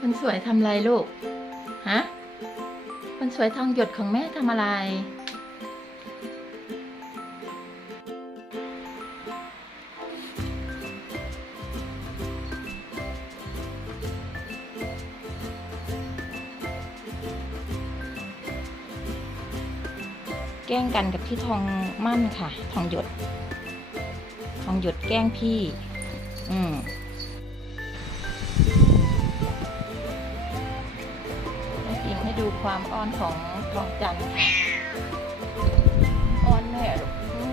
คนสวยทำอะไรลูก ฮะ คนสวยทองหยดของแม่ทำอะไร แกล้งกันกับพี่ทองมั่นค่ะ ทองหยด ทองหยดแกล้งพี่ อืม ความอ้อนของทองจันทร์ค่อนแม่ลูกอื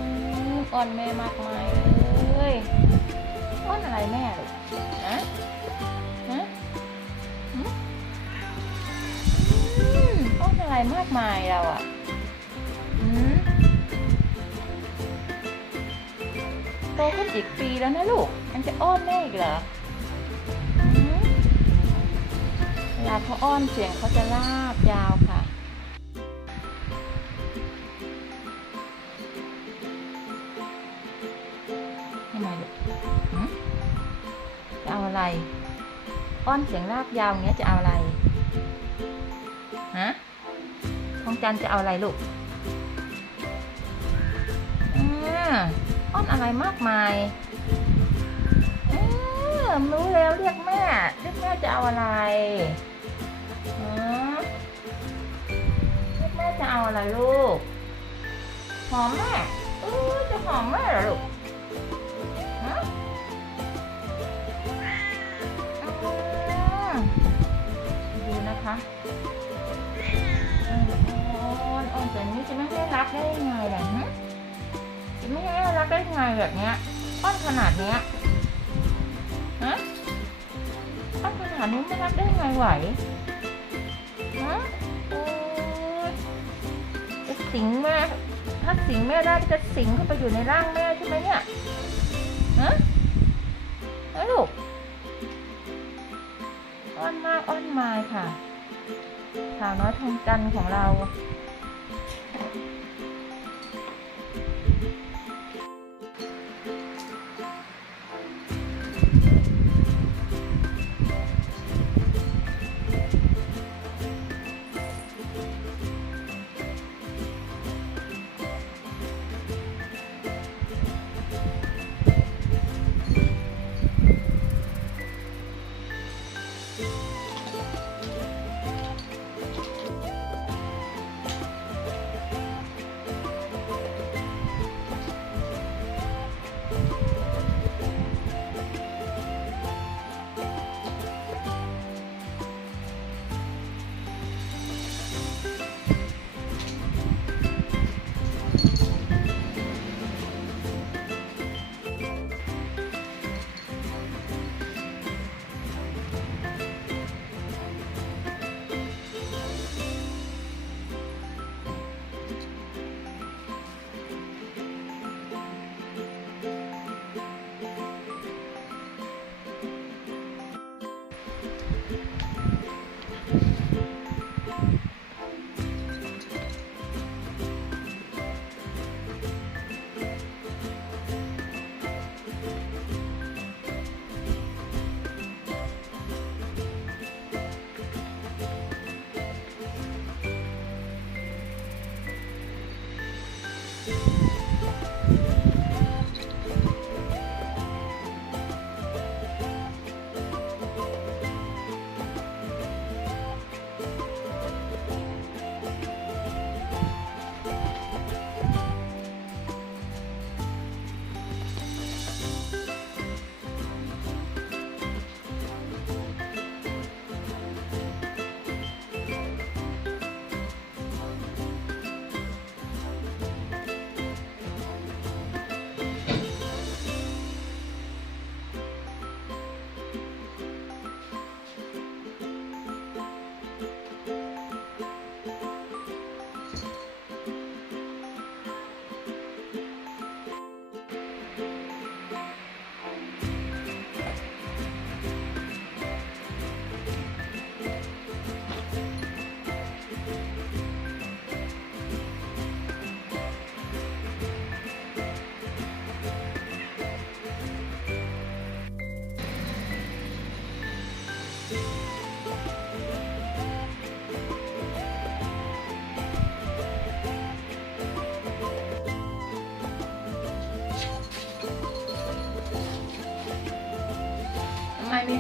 มอ้อนแม่มากมายเลยอ้อนอะไรแม่ลูกฮะฮะอืมอ้อนอะไรมากมายเราอะอืมโตขึ้นอีกปีแล้วนะลูกยังจะอ้อนแม่อีกเหรอ ลาเขาอ้อนเสียงเขาจะลาบยาวค่ะทำไมลูจะเอาอะไร อ้อนเสียงลากยาวอย่างเงี้ยจะเอาอะไร ฮะทองจันจะเอาอะไรลูกอ้อนอะไรมากมายเออรู้แล้วเรียกแม่เรียกแม่จะเอาอะไร แม่จะเอาอะไรลูก หอมแม่เออจะหอมแม่เหรอลูกฮะดูนะคะอ่อนอ่อนแต่นี้จะไม่ให้รักได้ยังไงล่ะฮะจะไม่ให้รักได้ยังไงแบบเนี้ยอ้อนขนาดเนี้ยฮะอ้อนขนาดนี้ไม่รักได้ยังไงไหว ฮะโอ๊ยจะสิงแม่ ถ้าสิงแม่ได้ก็จะสิงเข้าไปอยู่ในร่างแม่ใช่ไหมเนี่ยฮะฮ้ลูกอ้อนมากอ้อนมายค่ะ สาวน้อยทองจันของเรา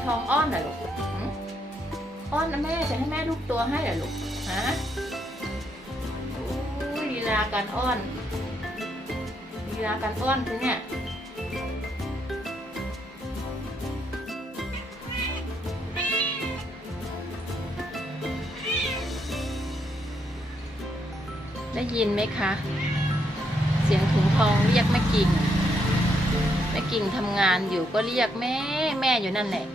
ทองอ้อนเหรอลูกอ้อนนะแม่จะให้แม่ลูกตัวให้เหรอลูกฮะลีลาการอ้อนลีลาการอ้อนสิเนี่ยได้ยินไหมคะ เสียงถุงทองเรียกแม่กิ่งแม่กิ่งทำงานอยู่ก็เรียกแม่แม่อยู่นั่นแหละ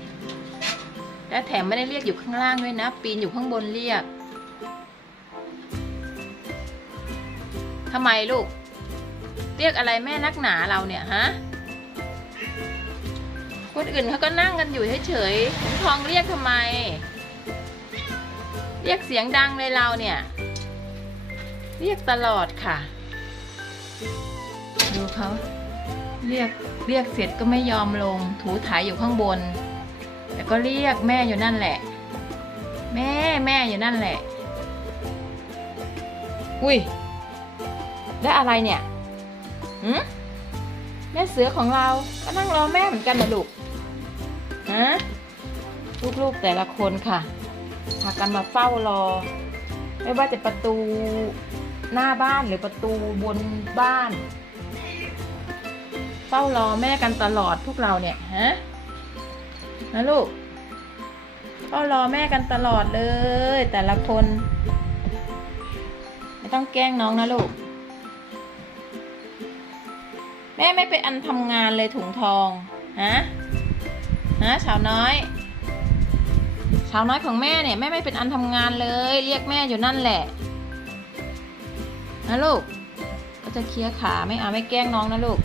และแถมไม่ได้เรียกอยู่ข้างล่างด้วยนะ ปีนอยู่ข้างบนเรียกทำไมลูก เรียกอะไรแม่นักหนาเราเนี่ยฮะคนอื่นเขาก็นั่งกันอยู่เฉยๆทองเรียกทำไม เรียกเสียงดังเลยเราเนี่ย เรียกตลอดค่ะ ดูเขาเรียกเรียกเสร็จก็ไม่ยอมลง ถูถ่ายอยู่ข้างบน แต่ก็เรียกแม่อยู่นั่นแหละ แม่แม่อยู่นั่นแหละ อุ้ยแล้อะไรเนี่ยหืมแม่เสือของเราก็นั่งรอแม่เหมือนกันนะลูกฮะลูกๆแต่ละคนค่ะพากันมาเฝ้ารอ ไม่ว่าจะประตูหน้าบ้านหรือประตูบนบ้าน เฝ้ารอแม่กันตลอดพวกเราเนี่ยฮะ นะลูกเฝ้ารอแม่กันตลอดเลย แต่ละคน ไม่ต้องแกล้งน้องนะลูก แม่ไม่ไปอันทำงานเลยถุงทองฮะฮะสาวน้อยสาวน้อยของแม่เนี่ยแม่ไม่เป็นอันทำงานเลย เรียกแม่อยู่นั่นแหละนะลูกก็จะเคลียร์ขาไม่เอาไม่แกล้งน้องนะลูก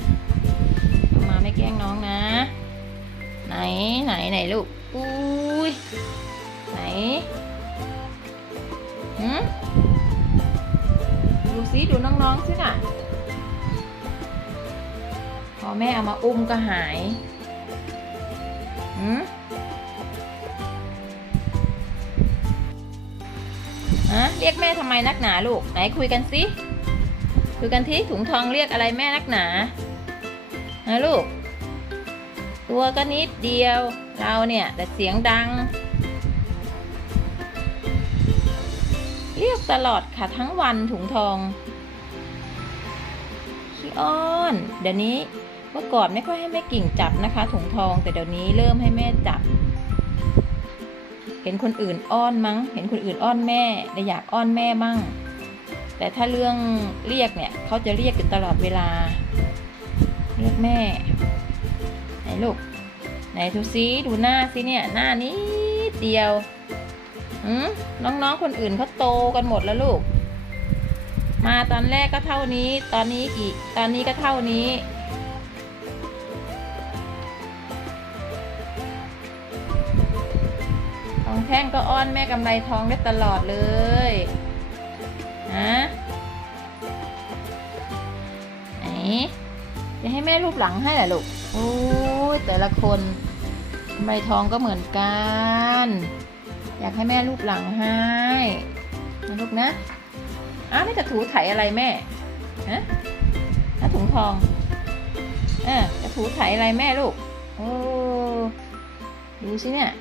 ไหนไหนไหนลูก อุ้ยไหนหืมดูสิดูน้องๆสิน่ะ พอแม่เอามาอุ้มก็หายหืมฮะเรียกแม่ทำไมนักหนาลูก ไหนคุยกันสิคุยกันที่ถุงทองเรียกอะไรแม่นักหนาฮะลูก ตัวก็นิดเดียวเราเนี่ย แต่เสียงดัง เรียกตลอดค่ะทั้งวันถุงทองขี้อ้อน เดี๋ยวนี้เมื่อก่อนไม่ค่อยให้แม่กิ่งจับนะคะ ถุงทองแต่เดี๋ยวนี้เริ่มให้แม่จับ เห็นคนอื่นอ้อนมั้ง เห็นคนอื่นอ้อนแม่เลยอยากอ้อนแม่มั่งแต่ถ้าเรื่องเรียกเนี่ยเขาจะเรียกอยู่ตลอดเวลา เรียกแม่ ไหนลูก ไหนดูซิดูหน้าซิเนี่ย หน้านี้เดียวอืมน้องๆคนอื่นเขาโตกันหมดแล้วลูก มาตอนแรกก็เท่านี้ ตอนนี้กี่ ตอนนี้ก็เท่านี้ ทองแท่งก็อ้อนแม่กำไรทองได้ตลอดเลยฮะไหนจะให้แม่รูปหลังให้เหรอลูกโอ้ แต่ละคนใบทองก็เหมือนกัน อยากให้แม่รูปหลังให้นะลูกนะอ้าวนี่จะถูไถอะไรแม่ฮะน้าถุงทองอ่าจะถูไถอะไรแม่ลูกโอ้ดูสิเนี่ย